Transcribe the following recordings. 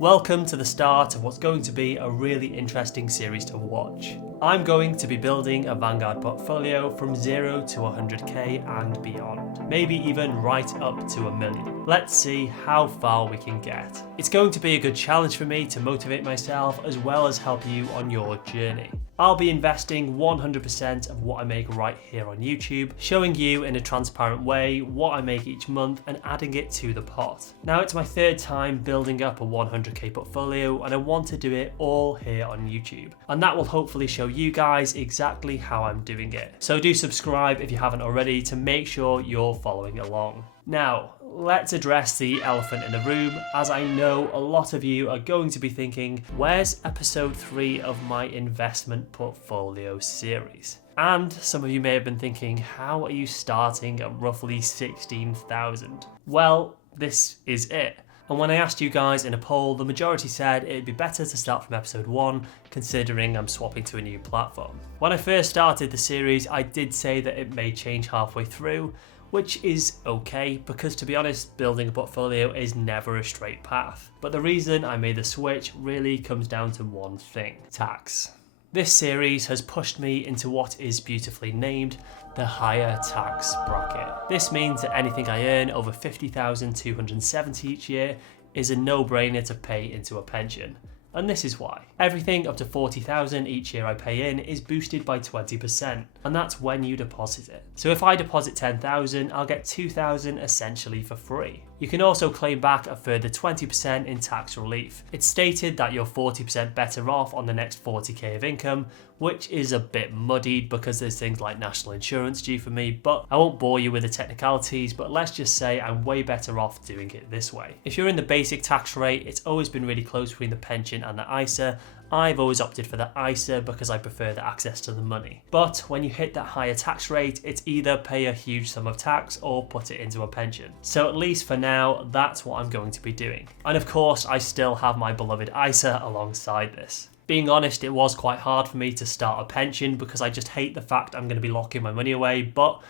Welcome to the start of what's going to be a really interesting series to watch. I'm going to be building a Vanguard portfolio from 0 to 100k and beyond, maybe even right up to $1 million. Let's see how far we can get. It's going to be a good challenge for me to motivate myself as well as help you on your journey. I'll be investing 100% of what I make right here on YouTube, showing you in a transparent way what I make each month and adding it to the pot. Now it's my third time building up a 100k portfolio and I want to do it all here on YouTube. And that will hopefully show you guys exactly how I'm doing it. So do subscribe if you haven't already to make sure you're following along. Now, let's address the elephant in the room, as I know a lot of you are going to be thinking, where's episode 3 of my investment portfolio series? And some of you may have been thinking, how are you starting at roughly 16,000? Well, this is it. And when I asked you guys in a poll, the majority said it'd be better to start from episode 1, considering I'm swapping to a new platform. When I first started the series, I did say that it may change halfway through, which is okay, because to be honest, building a portfolio is never a straight path. But the reason I made the switch really comes down to one thing: tax. This series has pushed me into what is beautifully named the higher tax bracket. This means that anything I earn over 50,270 each year is a no-brainer to pay into a pension. And this is why. Everything up to 40,000 each year I pay in is boosted by 20%, and that's when you deposit it. So if I deposit 10,000, I'll get 2,000 essentially for free. You can also claim back a further 20% in tax relief. It's stated that you're 40% better off on the next 40k of income, which is a bit muddied because there's things like national insurance due for me, but I won't bore you with the technicalities, but let's just say I'm way better off doing it this way. If you're in the basic tax rate, it's always been really close between the pension and the ISA. I've always opted for the ISA because I prefer the access to the money. But when you hit that higher tax rate, it's either pay a huge sum of tax or put it into a pension. So at least for now, that's what I'm going to be doing. And of course, I still have my beloved ISA alongside this. Being honest, it was quite hard for me to start a pension because I just hate the fact I'm going to be locking my money away, but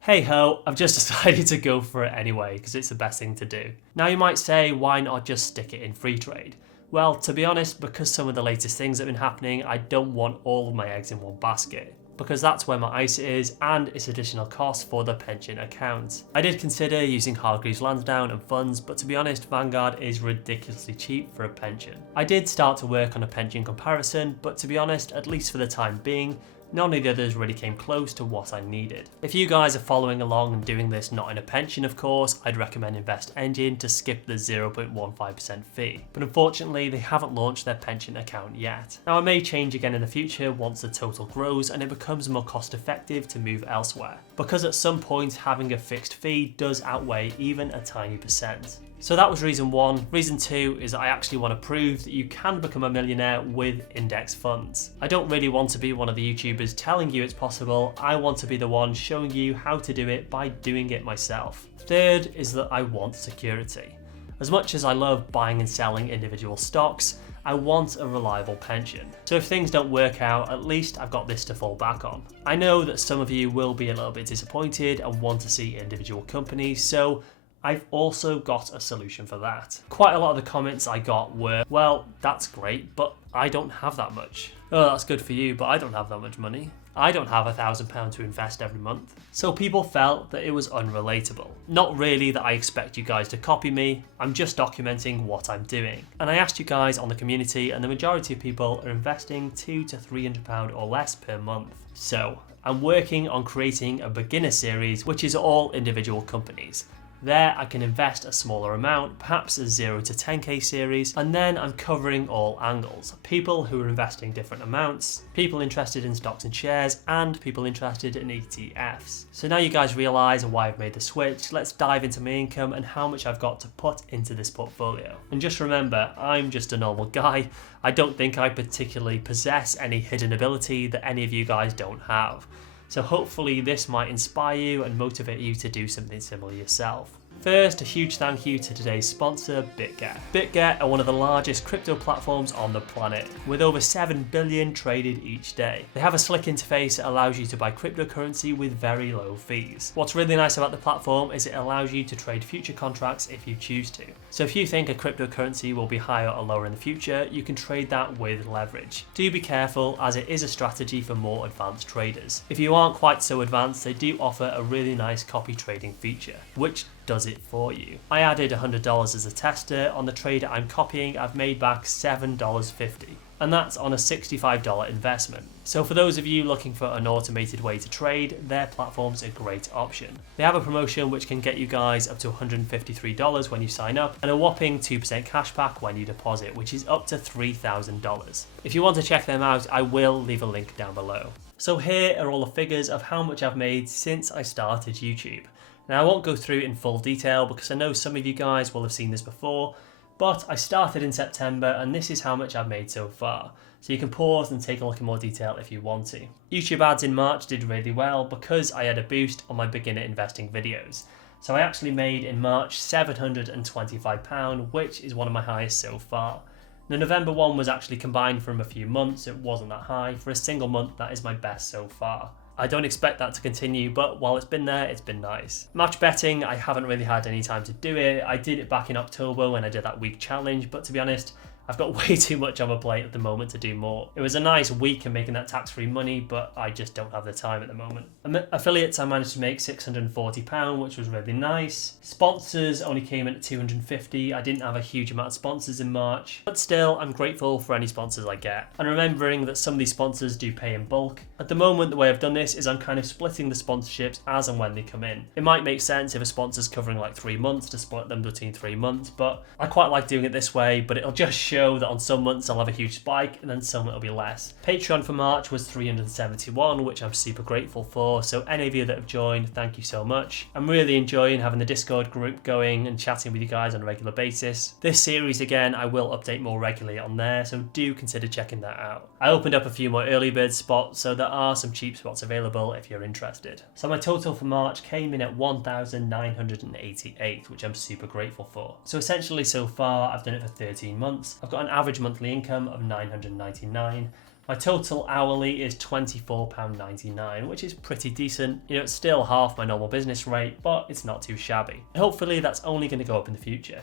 hey ho, I've just decided to go for it anyway because it's the best thing to do. Now you might say, why not just stick it in free trade? Well, to be honest, because some of the latest things have been happening, I don't want all of my eggs in one basket, because that's where my ISA is and it's additional cost for the pension account. I did consider using Hargreaves Lansdown and funds, but to be honest, Vanguard is ridiculously cheap for a pension. I did start to work on a pension comparison, but to be honest, at least for the time being, none of the others really came close to what I needed. If you guys are following along and doing this not in a pension, of course, I'd recommend InvestEngine to skip the 0.15% fee. But unfortunately, they haven't launched their pension account yet. Now, I may change again in the future once the total grows and it becomes more cost effective to move elsewhere, because at some point having a fixed fee does outweigh even a tiny percent. So that was reason 1. Reason 2 is that I actually want to prove that you can become a millionaire with index funds. I don't really want to be one of the YouTubers telling you it's possible. I want to be the one showing you how to do it by doing it myself. Third is that I want security. As much as I love buying and selling individual stocks, I want a reliable pension. So if things don't work out, at least I've got this to fall back on. I know that some of you will be a little bit disappointed and want to see individual companies, so I've also got a solution for that. Quite a lot of the comments I got were, well, that's great, but I don't have that much. Oh, that's good for you, but I don't have that much money. I don't have £1,000 to invest every month. So people felt that it was unrelatable. Not really that I expect you guys to copy me, I'm just documenting what I'm doing. And I asked you guys on the community, and the majority of people are investing £200 to £300 or less per month. So I'm working on creating a beginner series, which is all individual companies. There I can invest a smaller amount, perhaps a 0 to 10k series, and then I'm covering all angles. People who are investing different amounts, people interested in stocks and shares, and people interested in ETFs. So now you guys realise why I've made the switch. Let's dive into my income and how much I've got to put into this portfolio. And just remember, I'm just a normal guy. I don't think I particularly possess any hidden ability that any of you guys don't have. So hopefully this might inspire you and motivate you to do something similar yourself. First, a huge thank you to today's sponsor, BitGet. BitGet are one of the largest crypto platforms on the planet, with over 7 billion traded each day. They have a slick interface that allows you to buy cryptocurrency with very low fees. What's really nice about the platform is it allows you to trade future contracts if you choose to. So if you think a cryptocurrency will be higher or lower in the future, you can trade that with leverage. Do be careful, as it is a strategy for more advanced traders. If you aren't quite so advanced, they do offer a really nice copy trading feature, which does it for you. I added $100 as a tester. On the trader I'm copying, I've made back $7.50. And that's on a $65 investment. So for those of you looking for an automated way to trade, their platform's a great option. They have a promotion which can get you guys up to $153 when you sign up, and a whopping 2% cashback when you deposit, which is up to $3,000. If you want to check them out, I will leave a link down below. So here are all the figures of how much I've made since I started YouTube. Now I won't go through it in full detail because I know some of you guys will have seen this before, but I started in September and this is how much I've made so far. So you can pause and take a look in more detail if you want to. YouTube ads in March did really well because I had a boost on my beginner investing videos. So I actually made in March £725, which is one of my highest so far. The November one was actually combined from a few months, it wasn't that high. For a single month, that is my best so far. I don't expect that to continue, but while it's been there, it's been nice. Match betting, I haven't really had any time to do it. I did it back in October when I did that week challenge, but to be honest, I've got way too much on my plate at the moment to do more. It was a nice week in making that tax-free money, but I just don't have the time at the moment. Affiliates, I managed to make £640, which was really nice. Sponsors only came in at 250. I didn't have a huge amount of sponsors in March, but still, I'm grateful for any sponsors I get. And remembering that some of these sponsors do pay in bulk. At the moment, the way I've done this is I'm kind of splitting the sponsorships as and when they come in. It might make sense if a sponsor's covering like 3 months to split them between 3 months, but I quite like doing it this way, but it'll just show that on some months I'll have a huge spike and then some it'll be less. Patreon for March was 371, which I'm super grateful for, so any of you that have joined, thank you so much. I'm really enjoying having the Discord group going and chatting with you guys on a regular basis. This series again, I will update more regularly on there, so do consider checking that out. I opened up a few more early bird spots, so there are some cheap spots available if you're interested. So my total for March came in at 1,988, which I'm super grateful for. So essentially so far I've done it for 13 months. I've got an average monthly income of $999. My total hourly is £24.99, which is pretty decent. You know, it's still half my normal business rate, but it's not too shabby. Hopefully that's only going to go up in the future.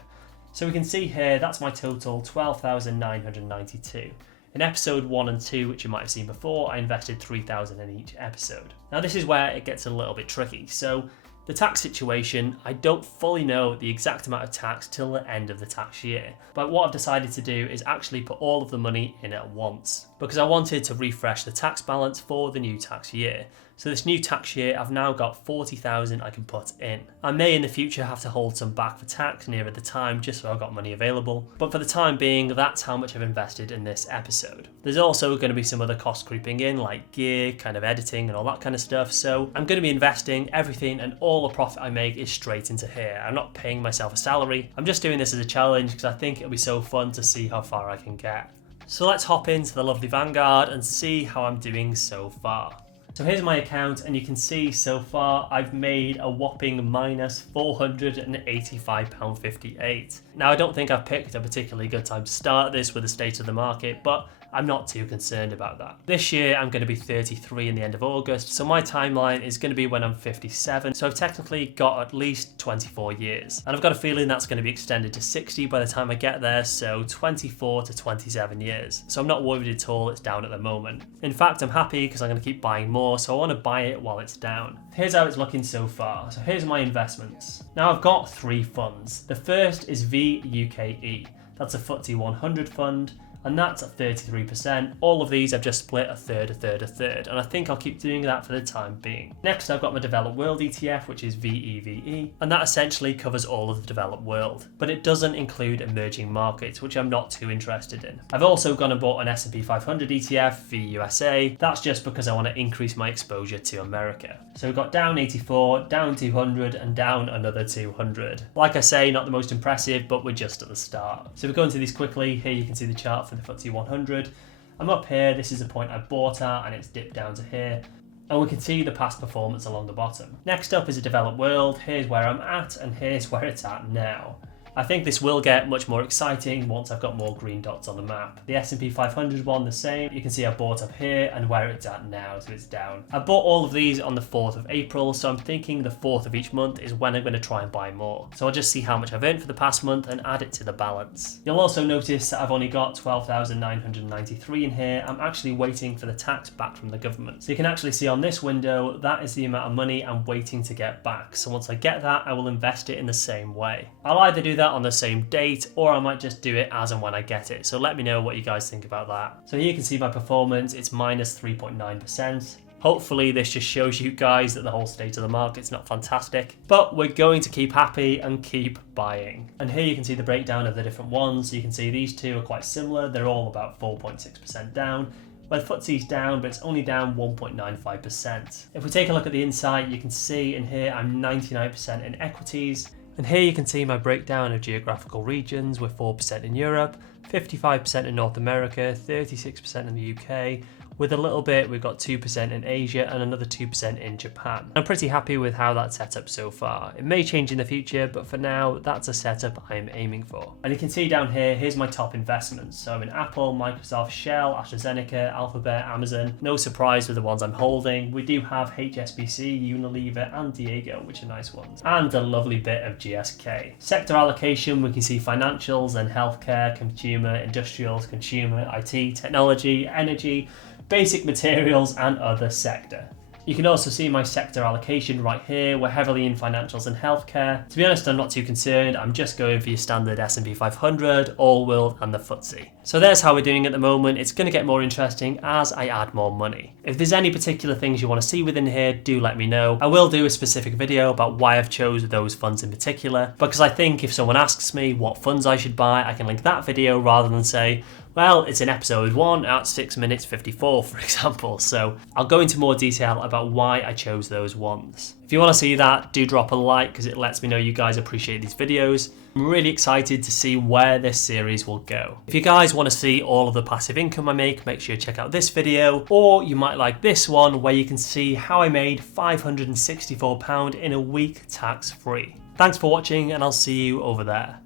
So we can see here, that's my total, $12,992. In episode 1 and 2, which you might have seen before, I invested $3,000 in each episode. Now this is where it gets a little bit tricky. So the tax situation, I don't fully know the exact amount of tax till the end of the tax year. But what I've decided to do is actually put all of the money in at once, because I wanted to refresh the tax balance for the new tax year. So this new tax year, I've now got $40,000 I can put in. I may in the future have to hold some back for tax nearer the time just so I've got money available. But for the time being, that's how much I've invested in this episode. There's also going to be some other costs creeping in, like gear, kind of editing and all that kind of stuff. So I'm going to be investing everything, and all the profit I make is straight into here. I'm not paying myself a salary. I'm just doing this as a challenge because I think it'll be so fun to see how far I can get. So let's hop into the lovely Vanguard and see how I'm doing so far. So here's my account, and you can see so far I've made a whopping minus £485.58. Now I don't think I've picked a particularly good time to start this with the state of the market, but I'm not too concerned about that. This year I'm going to be 33 in the end of August, so my timeline is going to be when I'm 57, so I've technically got at least 24 years. And I've got a feeling that's going to be extended to 60 by the time I get there, so 24 to 27 years. So I'm not worried at all it's down at the moment. In fact, I'm happy because I'm going to keep buying more, so I want to buy it while it's down. Here's how it's looking so far. So here's my investments. Now I've got 3 funds. The first is VUKE. That's a FTSE 100 fund, and that's at 33%. All of these I've just split a third, and I think I'll keep doing that for the time being. Next I've got my developed world ETF, which is VEVE, and that essentially covers all of the developed world, but it doesn't include emerging markets, which I'm not too interested in. I've also gone and bought an S&P 500 ETF, VUSA. That's just because I want to increase my exposure to America. So we've got down 84, down 200, and down another 200. Like I say, not the most impressive, but we're just at the start. So we're going through these quickly. Here you can see the chart for the FTSE 100. I'm up here, this is the point I bought at, and it's dipped down to here. And we can see the past performance along the bottom. Next up is a developed world. Here's where I'm at, and here's where it's at now. I think this will get much more exciting once I've got more green dots on the map. The S&P 500 one, the same. You can see I bought up here and where it's at now, so it's down. I bought all of these on the 4th of April, so I'm thinking the 4th of each month is when I'm going to try and buy more. So I'll just see how much I've earned for the past month and add it to the balance. You'll also notice that I've only got 12,993 in here. I'm actually waiting for the tax back from the government. So you can actually see on this window, that is the amount of money I'm waiting to get back. So once I get that, I will invest it in the same way. I'll either do that on the same date, or I might just do it as and when I get it. So let me know what you guys think about that. So here you can see my performance, it's minus 3.9%. Hopefully this just shows you guys that the whole state of the market's not fantastic, but we're going to keep happy and keep buying. And here you can see the breakdown of the different ones. So you can see these two are quite similar. They're all about 4.6% down. Where the FTSE's down, but it's only down 1.95%. If we take a look at the insight, you can see in here I'm 99% in equities. And here you can see my breakdown of geographical regions with 4% in Europe, 55% in North America, 36% in the UK. With a little bit, we've got 2% in Asia and another 2% in Japan. I'm pretty happy with how that's set up so far. It may change in the future, but for now, that's a setup I'm aiming for. And you can see down here, here's my top investments. So I'm in Apple, Microsoft, Shell, AstraZeneca, Alphabet, Amazon. No surprise with the ones I'm holding. We do have HSBC, Unilever, and Diego, which are nice ones. And a lovely bit of GSK. Sector allocation, we can see financials and healthcare, consumer, industrials, consumer, IT, technology, energy, basic materials and other sector. You can also see my sector allocation right here. We're heavily in financials and healthcare. To be honest, I'm not too concerned. I'm just going for your standard S&P 500, All World and the FTSE. So there's how we're doing at the moment. It's going to get more interesting as I add more money. If there's any particular things you want to see within here, do let me know. I will do a specific video about why I've chosen those funds in particular, because I think if someone asks me what funds I should buy, I can link that video rather than say, well, it's in episode 1 at 6 minutes 54, for example. So I'll go into more detail about why I chose those ones. If you want to see that, do drop a like because it lets me know you guys appreciate these videos. I'm really excited to see where this series will go. If you guys want to see all of the passive income I make sure you check out this video, or you might like this one where you can see how I made £564 in a week tax-free. Thanks for watching and I'll see you over there.